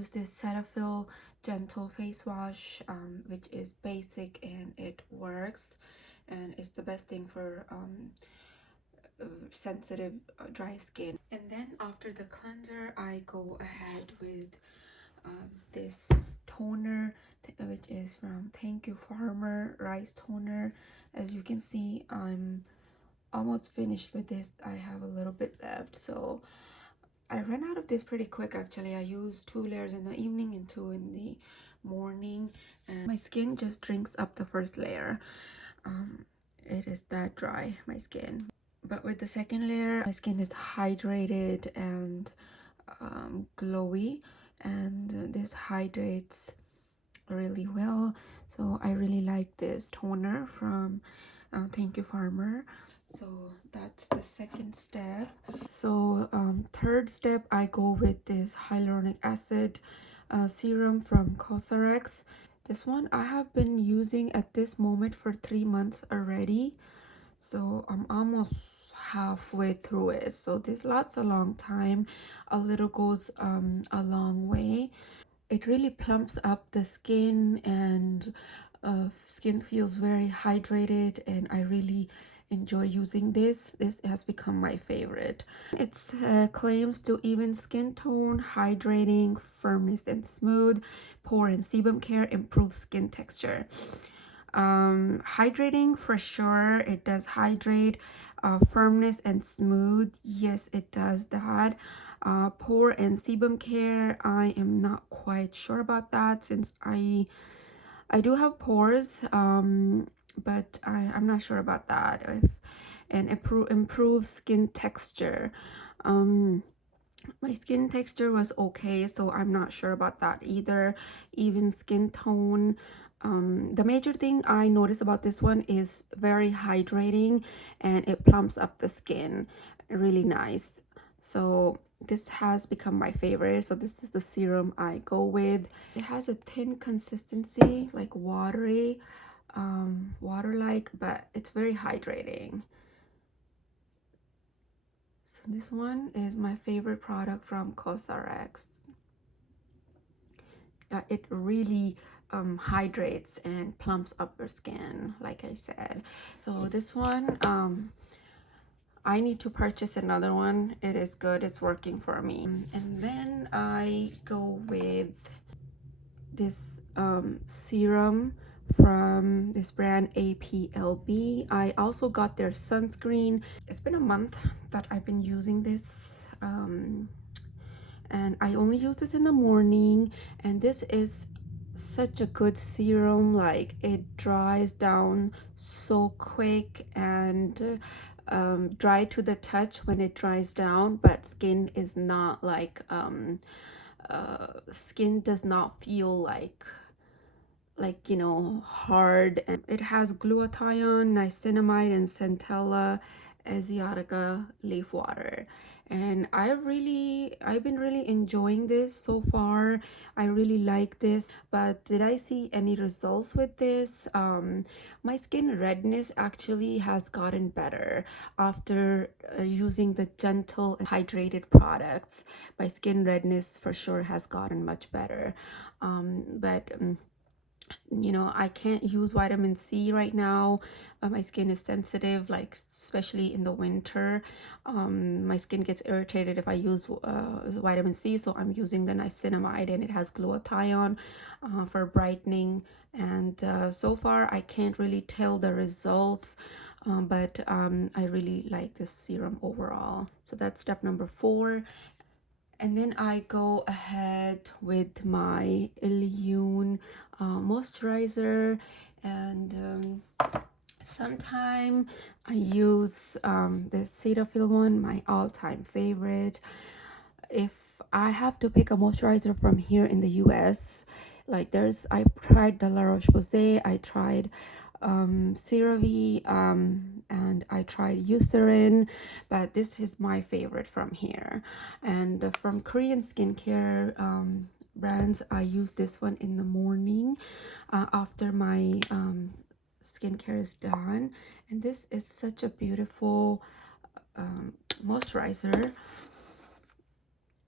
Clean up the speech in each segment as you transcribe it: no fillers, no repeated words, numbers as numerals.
use this Cetaphil gentle face wash, which is basic and it works, and it's the best thing for sensitive dry skin. And then after the cleanser, I go ahead with this toner, which is from Thank You Farmer Rice Toner. As you can see, I'm almost finished with this. I have a little bit left, so I ran out of this pretty quick. Actually, I used 2 layers in the evening and 2 in the morning, and my skin just drinks up the first layer. It is that dry, my skin. But with the second layer, my skin is hydrated and glowy, and this hydrates really well. So I really like this toner from Thank You Farmer. So that's the second step. So third step, I go with this hyaluronic acid serum from Cosrx. This one I have been using at this moment for 3 months already, so I'm almost halfway through it. So this lasts a long time. A little goes a long way. It really plumps up the skin, and skin feels very hydrated, and I really enjoy using this. This has become my favorite. It claims to even skin tone, hydrating, firmness and smooth, pore and sebum care, improve skin texture. Hydrating for sure, it does hydrate. Firmness and smooth, yes, it does that. Pore and sebum care, I am not quite sure about that, since I do have pores, but I'm not sure about that. And improve skin texture. My skin texture was okay, so I'm not sure about that either. Even skin tone. The major thing I noticed about this one is very hydrating, and it plumps up the skin really nice. So this has become my favorite. So this is the serum I go with. It has a thin consistency, like watery, water-like, but it's very hydrating. So this one is my favorite product from Cosrx. It really hydrates and plumps up your skin, like I said. So this one, I need to purchase another one. It is good, it's working for me. And then I go with this serum from this brand APLB. I also got their sunscreen. It's been a month that I've been using this, and I only use this in the morning, and this is such a good serum. Like, it dries down so quick, and dry to the touch when it dries down, but skin is not like skin does not feel like you know, hard. And it has glutathione, niacinamide, and centella asiatica leaf water, and I've been really enjoying this so far. I really like this. But did I see any results with this? My skin redness actually has gotten better after using the gentle and hydrated products. My skin redness for sure has gotten much better. But you know, I can't use vitamin C right now. My skin is sensitive, like especially in the winter. My skin gets irritated if I use vitamin C, so I'm using the niacinamide, and it has glutathione for brightening. And so far I can't really tell the results, but I really like this serum overall. So that's step number 4. And then I go ahead with my Ilyun moisturizer, and sometime I use the Cetaphil one, my all-time favorite. If I have to pick a moisturizer from here in the US, like I tried the La Roche-Posay, I tried CeraVe, and I tried Eucerin, but this is my favorite from here. And from Korean skincare brands, I use this one in the morning after my skincare is done. And this is such a beautiful moisturizer.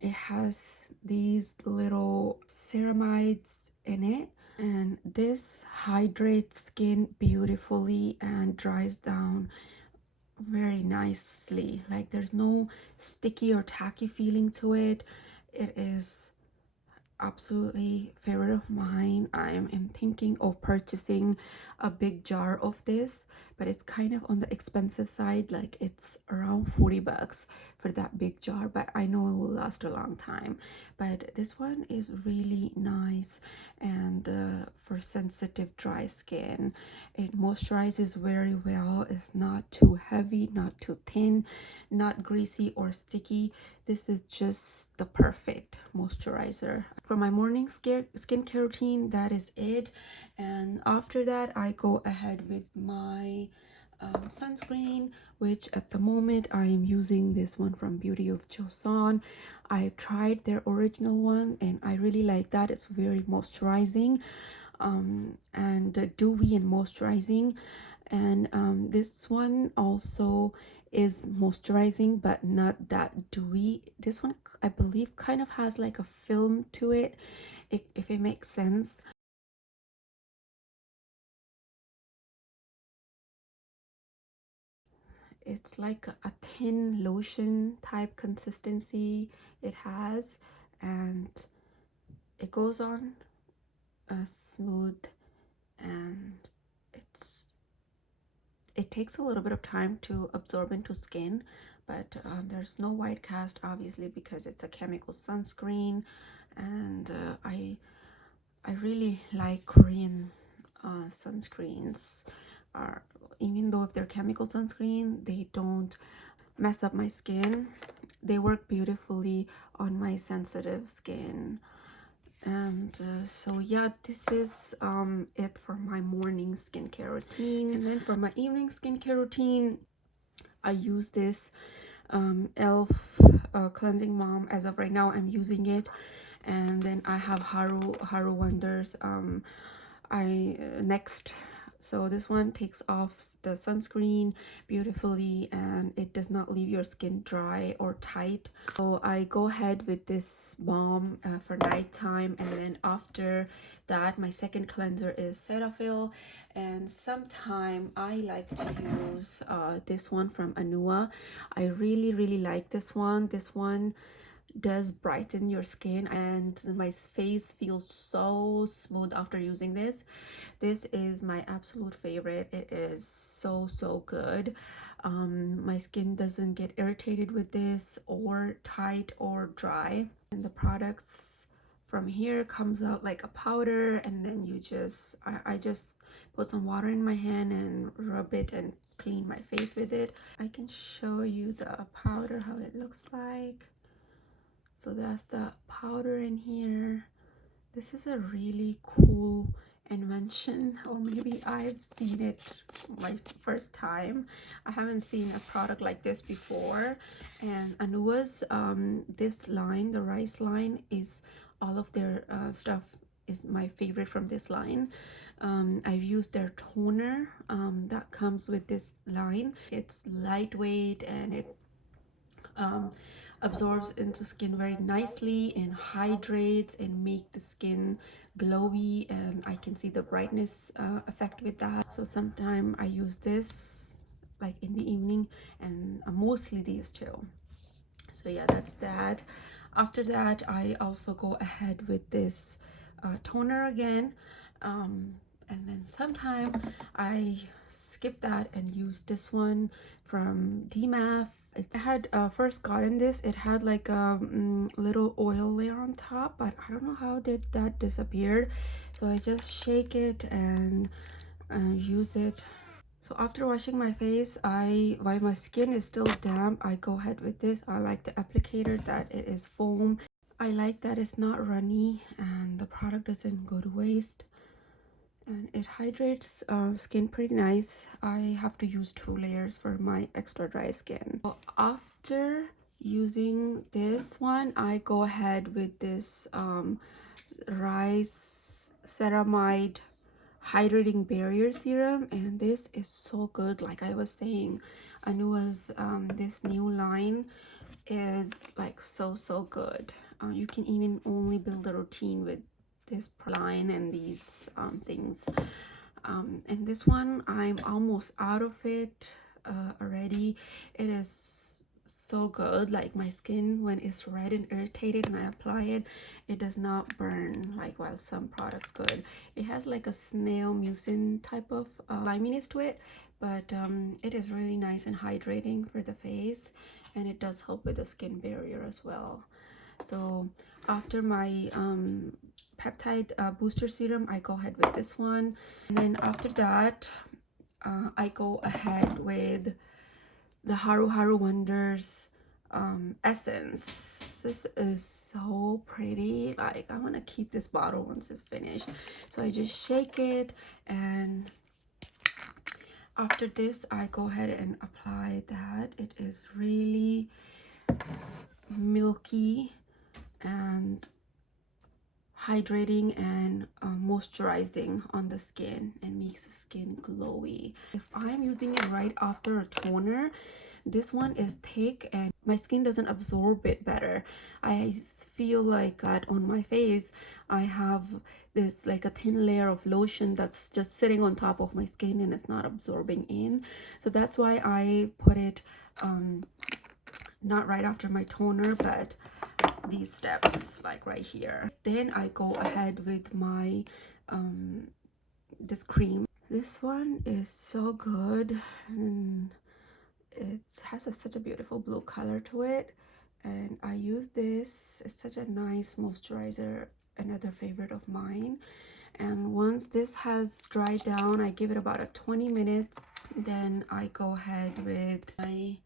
It has these little ceramides in it, and this hydrates skin beautifully and dries down very nicely. Like there's no sticky or tacky feeling to it. It is absolutely favorite of mine. I am thinking of purchasing a big jar of this, but it's kind of on the expensive side. Like it's around 40 bucks for that big jar, but I know it will last a long time. But this one is really nice, and for sensitive dry skin, it moisturizes very well. It's not too heavy, not too thin, not greasy or sticky. This is just the perfect moisturizer for my morning skincare routine. That is it. And after that, I go ahead with my sunscreen, which at the moment I am using this one from Beauty of Joseon. I've tried their original one and I really like that. It's very moisturizing and dewy and moisturizing. And this one also is moisturizing but not that dewy. This one, I believe, kind of has like a film to it, if it makes sense. It's like a thin lotion type consistency it has, and it goes on smooth, and it takes a little bit of time to absorb into skin, but there's no white cast obviously because it's a chemical sunscreen. And I really like Korean sunscreens. Are Even though if they're chemical sunscreen, they don't mess up my skin. They work beautifully on my sensitive skin. And so yeah, this is it for my morning skincare routine. And then for my evening skincare routine, I use this elf cleansing balm. As of right now, I'm using it. And then I have Haru Wonders I next. So this one takes off the sunscreen beautifully and it does not leave your skin dry or tight. So I go ahead with this balm for nighttime, and then after that my second cleanser is Cetaphil. And sometime I like to use this one from Anua. I really like this one. This one does brighten your skin and my face feels so smooth after using this. This is my absolute favorite. It is so good. My skin doesn't get irritated with this or tight or dry. And the products from here comes out like a powder, and then you just I just put some water in my hand and rub it and clean my face with it. I can show you the powder, how it looks like. So that's the powder in here. This is a really cool invention, or maybe I've seen it my first time. I haven't seen a product like this before. And Anua's this line, the rice line, is all of their stuff is my favorite from this line. I've used their toner that comes with this line. It's lightweight and it absorbs into skin very nicely and hydrates and make the skin glowy, and I can see the brightness effect with that. So sometimes I use this like in the evening, and mostly these two. So yeah, that's that. After that, I also go ahead with this toner again, and then sometime I skip that and use this one from DMAF. I had first gotten this. It had like a little oil layer on top, but I don't know how did that disappear. So I just shake it and use it. So after washing my face, while my skin is still damp, I go ahead with this. I like the applicator that it is foam. I like that it's not runny and the product doesn't go to waste. And it hydrates skin pretty nice. I have to use 2 layers for my extra dry skin. So after using this one, I go ahead with this rice ceramide hydrating barrier serum, and this is so good. Like I was saying, Anua's this new line is like so good. You can even only build a routine with this line and these things. And this one, I'm almost out of it already. It is so good. Like my skin, when it's red and irritated and I apply it, it does not burn like while some products could. It has like a snail mucin type of liminess to it, but it is really nice and hydrating for the face, and it does help with the skin barrier as well. So after my peptide booster serum, I go ahead with this one, and then after that I go ahead with the Haru Haru Wonders essence. This is so pretty. Like, I want to keep this bottle once it's finished. So I just shake it, and after this I go ahead and apply that. It is really milky and hydrating and moisturizing on the skin and makes the skin glowy. If I'm using it right after a toner, this one is thick and my skin doesn't absorb it better. I feel like that on my face I have this like a thin layer of lotion that's just sitting on top of my skin and it's not absorbing in. So that's why I put it not right after my toner, but these steps like right here. Then I go ahead with my this cream. This one is so good, and it has such a beautiful blue color to it, and I use this. It's such a nice moisturizer, another favorite of mine. And once this has dried down, I give it about a 20 minutes. Then I go ahead with my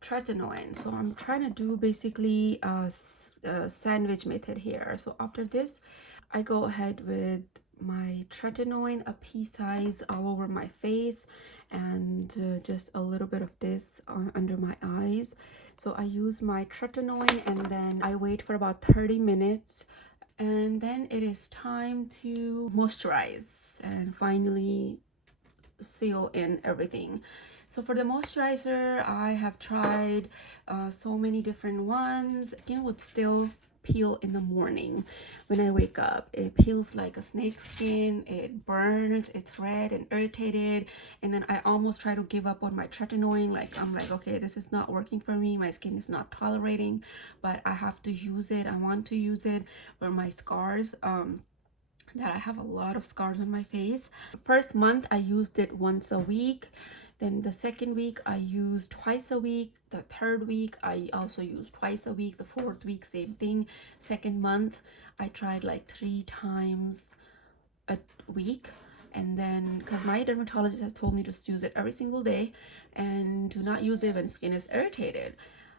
Tretinoin. So I'm trying to do basically a sandwich method here. So after this, I go ahead with my Tretinoin, a pea size all over my face, and just a little bit of this under my eyes. So I use my Tretinoin and then I wait for about 30 minutes, and then it is time to moisturize and finally seal in everything. So for the moisturizer, I have tried so many different ones. Skin would still peel in the morning when I wake up. It peels like a snake skin, it burns, it's red and irritated, and then I almost try to give up on my Tretinoin. Like, I'm like, okay, this is not working for me, my skin is not tolerating, but I have to use it. I want to use it for my scars. That I have a lot of scars on my face. The first month I used it once a week. Then the second week I used twice a week. The third week I also used twice a week. The fourth week, same thing. Second month I tried like 3 times a week. And then, because my dermatologist has told me to use it every single day and do not use it when skin is irritated.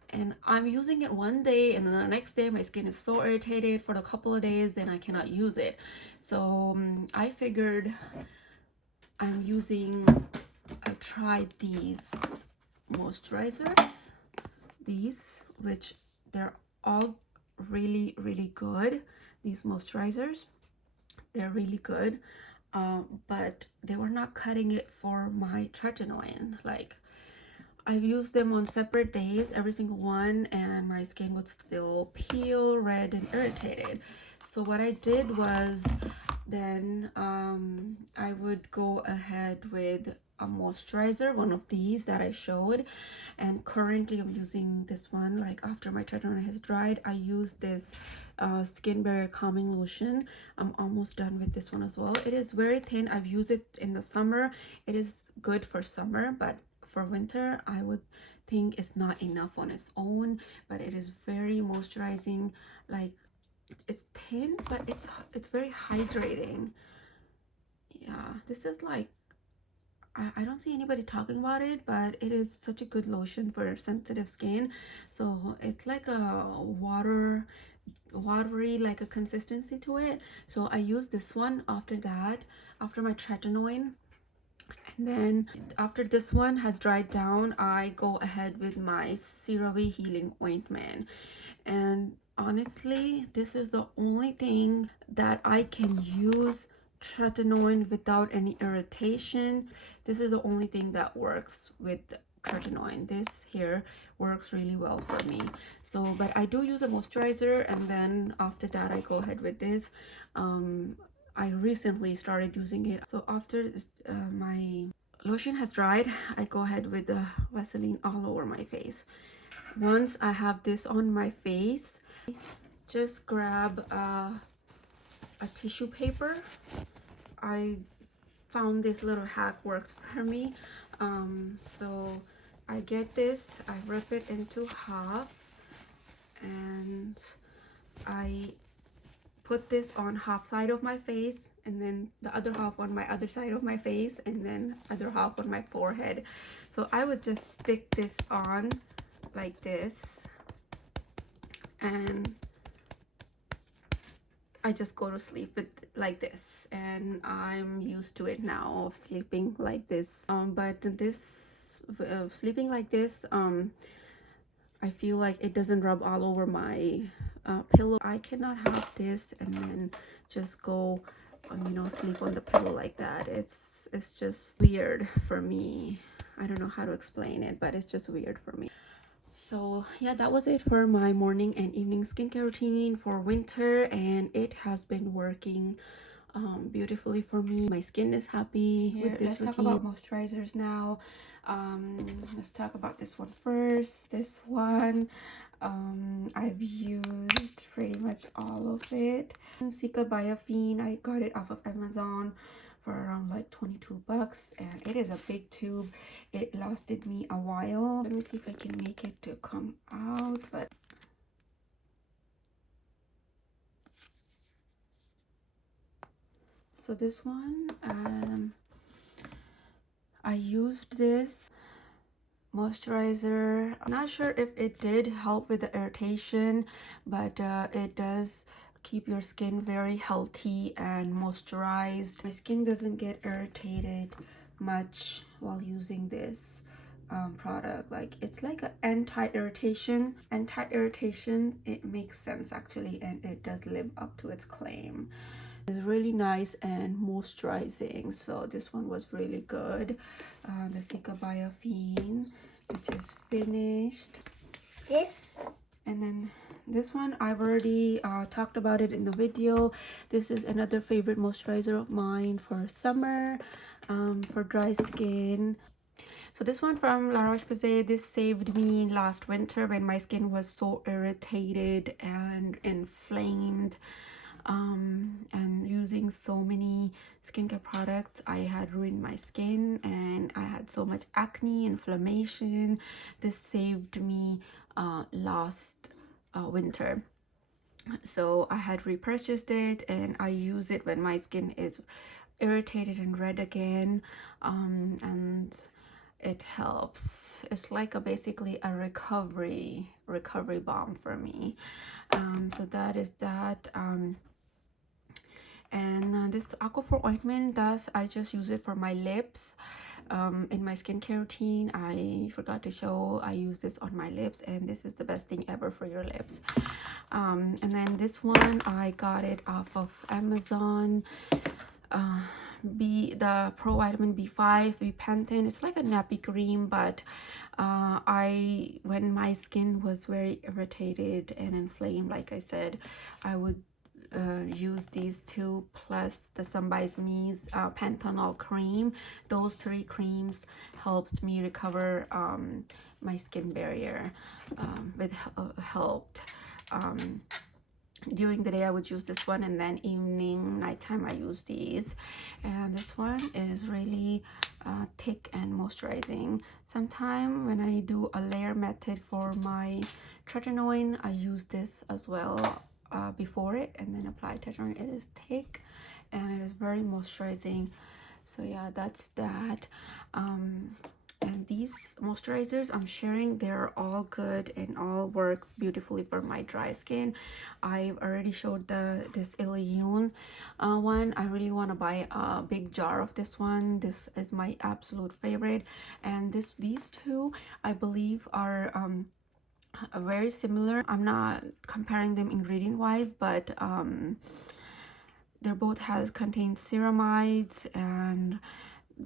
And I'm using it one day, and then the next day my skin is so irritated for a couple of days, then I cannot use it. So I figured I tried these moisturizers, which they're all really good. These moisturizers, they're really good, but they were not cutting it for my Tretinoin. Like, I've used them on separate days, every single one, and my skin would still peel, red, and irritated. So what I did was then I would go ahead with a moisturizer, one of these that I showed, and currently I'm using this one. Like, after my Tretinoin has dried, I use this skin barrier calming lotion. I'm almost done with this one as well. It is very thin. I've used it in the summer. It is good for summer, but for winter I would think it's not enough on its own, but it is very moisturizing. Like, it's thin, but it's very hydrating. Yeah, this is like, I don't see anybody talking about it, but it is such a good lotion for sensitive skin. So it's like a watery like a consistency to it. So I use this one after that, after my Tretinoin. And then after this one has dried down, I go ahead with my CeraVe healing ointment. And honestly, this is the only thing that I can use Tretinoin without any irritation. This is the only thing that works with Tretinoin. This here works really well for me. So, but I do use a moisturizer, and then after that I go ahead with this. I recently started using it. So after my lotion has dried, I go ahead with the Vaseline all over my face. Once I have this on my face, just grab a tissue paper. I found this little hack works for me. So I get this, I rip it into half, and I put this on half side of my face, and then the other half on my other side of my face, and then other half on my forehead. So I would just stick this on like this, and I just go to sleep with like this, and I'm used to it now of sleeping like this. But this sleeping like this, I feel like it doesn't rub all over my pillow. I cannot have this and then just go you know, sleep on the pillow like that. It's just weird for me. I don't know how to explain it, but it's just weird for me. So yeah, that was it for my morning and evening skincare routine for winter, and it has been working beautifully for me. My skin is happy with this routine. Let's talk about moisturizers now. Let's talk about this one first. This one, I've used pretty much all of it. Cica Biofine, I got it off of Amazon for around like 22 bucks, and it is a big tube. It lasted me a while. Let me see if I can make it to come out, but so this one, I used this moisturizer. I'm not sure if it did help with the irritation, but it does keep your skin very healthy and moisturized. My skin doesn't get irritated much while using this product. Like, it's like an anti-irritation. It makes sense actually, and it does live up to its claim. It's really nice and moisturizing, so this one was really good. The Cica Biofine, which is finished. And then this one, I've already talked about it in the video. This is another favorite moisturizer of mine for summer, for dry skin. So this one from La Roche-Posay, this saved me last winter when my skin was so irritated and inflamed. And using so many skincare products, I had ruined my skin and I had so much acne, inflammation. This saved me last winter. So I had repurchased it, and I use it when my skin is irritated and red again, and it helps. It's like basically a recovery balm for me. So that is that. And this Aquaphor ointment, I just use it for my lips. In my skincare routine, I forgot to show, I use this on my lips, and this is the best thing ever for your lips. And then this one, I got it off of Amazon. The Pro Vitamin B5 Bepanthen. It's like a nappy cream, but when my skin was very irritated and inflamed, like I said, I would use these two plus the Some Buys Me's panthenol cream. Those three creams helped me recover my skin barrier. Helped. During the day I would use this one, and then evening, nighttime, I use these. And this one is really thick and moisturizing. Sometime when I do a layer method for my Tretinoin, I use this as well before it, and then apply Tretinoin. It is thick and it is very moisturizing. So yeah, that's that. And these moisturizers I'm sharing, they're all good and all work beautifully for my dry skin. I've already showed this Ilyun one. I really want to buy a big jar of this one. This is my absolute favorite. And these two, I believe, are very similar. I'm not comparing them ingredient wise, but they're both contain ceramides, and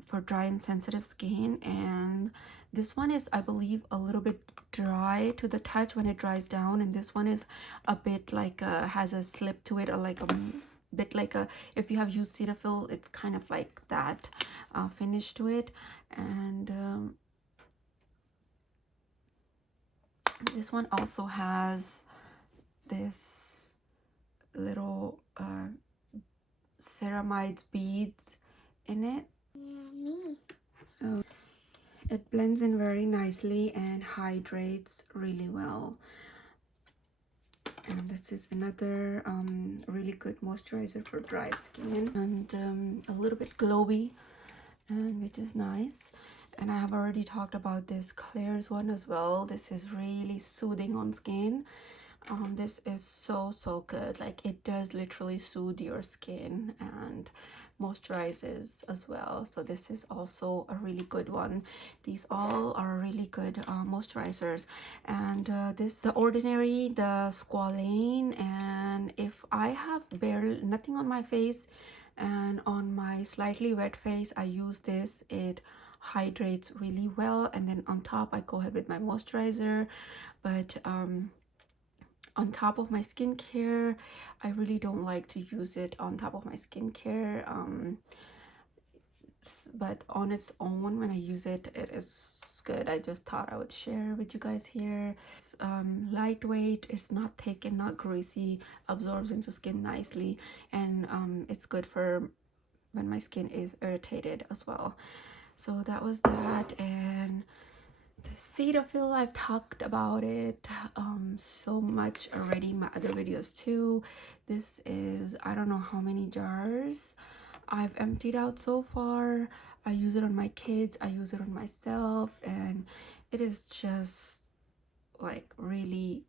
for dry and sensitive skin, and this one is, I believe, a little bit dry to the touch when it dries down, and this one is a bit like has a slip to it, or like a bit like a, if you have used Cetaphil, it's kind of like that finish to it. And this one also has this little ceramide beads in it. So it blends in very nicely and hydrates really well. And this is another really good moisturizer for dry skin, and a little bit glowy, and which is nice. And I have already talked about this Claire's one as well. This is really soothing on skin. This is so good. Like, it does literally soothe your skin and moisturizes as well. So this is also a really good one. These all are really good moisturizers. And the Ordinary, the Squalane, and if I have barely nothing on my face and on my slightly wet face, I use this. It hydrates really well, and then on top I go ahead with my moisturizer. But on top of my skincare, I really don't like to use it on top of my skincare, but on its own, when I use it, it is good. I just thought I would share with you guys here. It's lightweight, it's not thick and not greasy, absorbs into skin nicely, and it's good for when my skin is irritated as well. So that was that. And the Cetaphil, I've talked about it so much already in my other videos too. This is, I don't know how many jars I've emptied out so far. I use it on my kids, I use it on myself, and it is just like really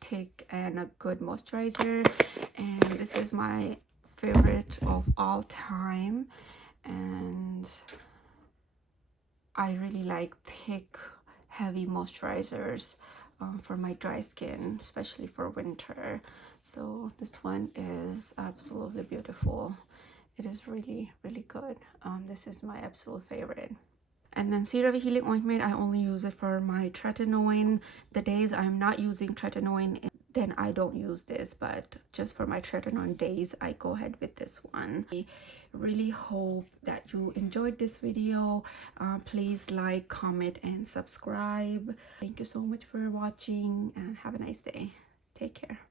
thick and a good moisturizer. And this is my favorite of all time, and I really like thick, heavy moisturizers for my dry skin, especially for winter. So this one is absolutely beautiful. It is really good. This is my absolute favorite. And then CeraVe Healing Ointment, I only use it for my Tretinoin. The days I'm not using Tretinoin, then I don't use this, but just for my Tretinoin days, I go ahead with this one. I really hope that you enjoyed this video. Please like, comment, and subscribe. Thank you so much for watching, and have a nice day. Take care.